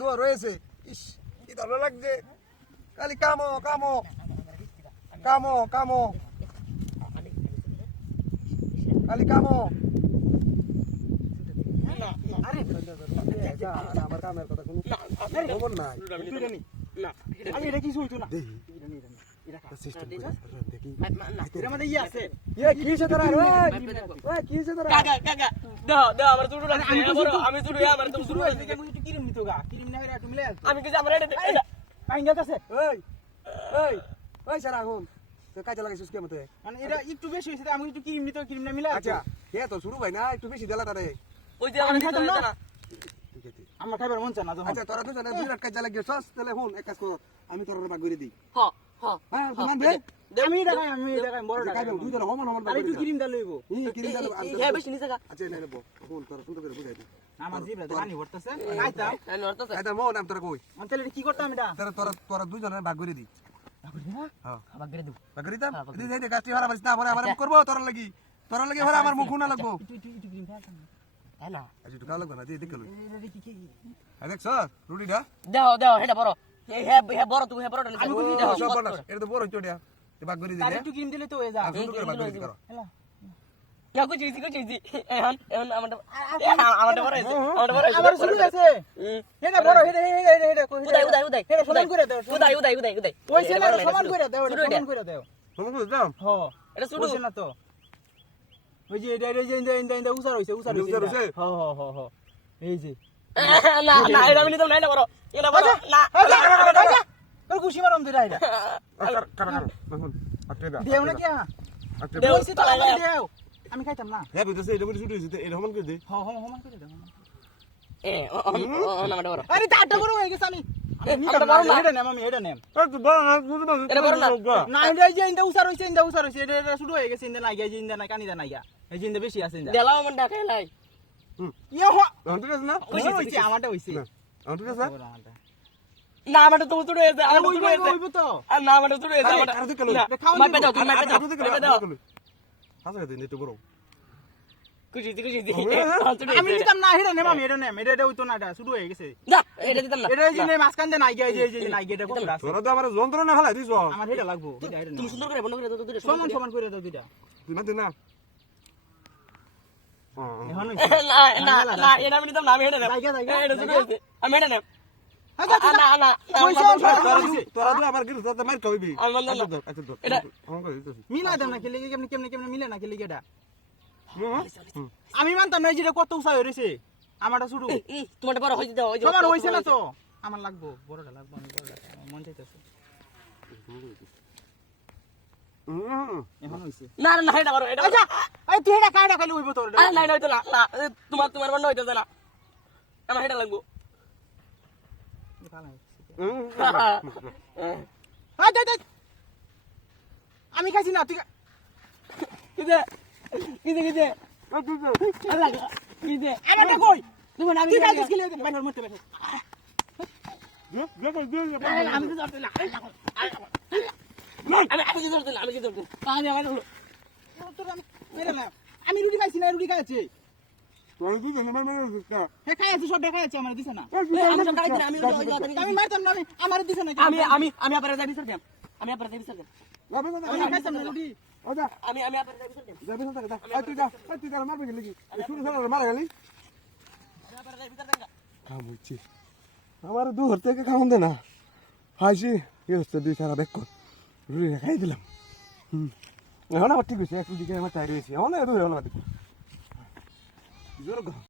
দোয়া রয়েছে। ইস কি ভালো লাগছে। খালি কামো কামো। কামো কামো। খালি কামো। আমার কামের কথা কোনো খবর নাই। আমি এটা কিছু হইতো না। দেখি। আছে? আছে কি তোরা? তোরা? আমি আমার ওই সারা কাজে লাগাইছিস কেমন মানে এটা একটু বেশি হয়েছে আমি একটু ক্রিম নিতে ক্রিম না মিলে আচ্ছা তো শুরু ভাই না একটু বেশি দিলা তারে। ওই যে আমি না। আমার খাইবার মন চায় না যখন। আচ্ছা তোরা দুজনে বিরাট কাজে লাগিয়ে সস তাহলে হুন এক কাজ কর আমি তোর ভাগ করে দিই। হ্যাঁ মানবে? আমি এটা খাই আমি এটা বড় কাজ দুজনে সমান সমান ভাগ আর করে ক্রিম দা লইবো। ই কিরি দাও হ্যাঁ বেশি নিছে আচ্ছা না নেব হুন তোরা সুন্দর করে বুঝাই দিই আমার জিবরা পানি ভরতেছে খাইতাম। আমি নড়তাছে। আচ্ছা মো নাম তোরা কই? মানে তাহলে কি করতাম এটা? তোরা তোরা তোরা দুজনে ভাগ করে দিই হ্যাঁ। আবার গরে দেব। ভাগ করে দিতাম? দিই দিই গাছটি হারা বাড়িস না পরে আমার করব তোরা লাগি। তোরা লাগি পরে আমার মুখ না লাগবো। ক্রিম খাইতাম হ্যাঁ না। আচ্ছা লাগবে না দিয়ে দেখে লই। এটা কি কি রুটিটা? দাও দাও এটা বড়। এই হ্যাঁ বড় তুমি হ্যাঁ বড় আমি দাও সব বড়। এটা তো বড় হইতো এটা। ভাগ করে দিলে একটু ক্রিম দিলে তো হয়ে যা সুন্দর করে ভাগ করে। দিই করো হেলা কই চিজি এখন বড় বড় আমার শুরু বড় উদাই উদাই উদাই এটা সমান করে দাও উদাই উদাই উদাই উদাই ওই সেটা সমান করে দাও সমান করে দাও। তুমি বুঝ দাও? হ এটা শুরু। বুঝছেন না তো। ওই যে এটা এটা যে ইন্দা ইন্দা ইন্দা উসার হইছে উসার হইছে উসার হইছে? হ হ হ হ। এই যে। না না এটা আমি নিতাম না এটা বড়। এটা বড়। না তোর খুশি মারম দিরা এটা কারা কারা এখন আটকে দাও দেও না কি হ্যাঁ দেও। তো আমার দেও। আমি খাইতাম না। হ্যাঁ বুঝতেছে এটা বলি শুরু হইছে এটা সমান করে দে। হ হ সমান করে এ ও ও না বড়। আরে বড় হয়ে গেছে আমি। হয়ে দা বেশি আছে মন ইয়া আমারটা হইছে। না না আমারটা তুমি তুড়ে আমার তো। আর না তুড়ে হয়েছে আরে, আমারটা আরে তুই কেন? না, খাওয়ান মাপে তুমি মাপে দাও হাসা দিন একটু বড় খুশি খুশি দি আমি নিতাম না এটা নেম আমি এটা নেম এটা এটা হইতো না এটা শুরু হয়ে গেছে। না এটা দিতাম না এটা এই যে নেম মাঝখান দিয়ে নাই গিয়া এই যে যে নাই গিয়া এটা তোরা তো আমার যন্ত্রণা হালাই দিছ আমার এটা লাগবো তুমি সুন্দর করে বন্ধ করে দাও দুটো সমান সমান করে দাও দুইটা। তুই মানতে না। না না না এটা আমি নিতাম না আমি এটা নেব। হয়েছে। আমি এটা নেব। আমি মানতাম না যেটা কত উৎসাহ হয়েছে আমারটা শুরু। তোমার বড় যে সমান হয়েছে না তো? আমার লাগবো বড়টা লাগবো আমি বড়টা মন চাইতেছে। হুম। এখন হয়েছে না না না এটা করো এটা আচ্ছা এই তুই এটা কাইটা খাইলে হইব তোর আরে না হইতো না না এ, তোমার তোমার হইতো না। আমার এটা লাগবো। আমি খাইছি না তুই কিদে কিদে কিদে এই তুই দে। আল্লাহ কিদে আমারটা কই? তুমি না। আমি বাইরে মরতে তো ধরতে না কি ধরতে না আমি কি ধরতে না আমি রুটি খাইছি না রুটি খাইছি। আমার সব আমার দিছে না আমি আমার আমার দিছে না আমি আমি আমি। আমার দূর থেকে খাওয়ান দে না হাসি কি হচ্ছে দুই সারা কর রুটি খাই দিলাম হুম এখন আবার ঠিক হয়েছে একটু দিকে আমার টাইড হয়েছে এখন জোর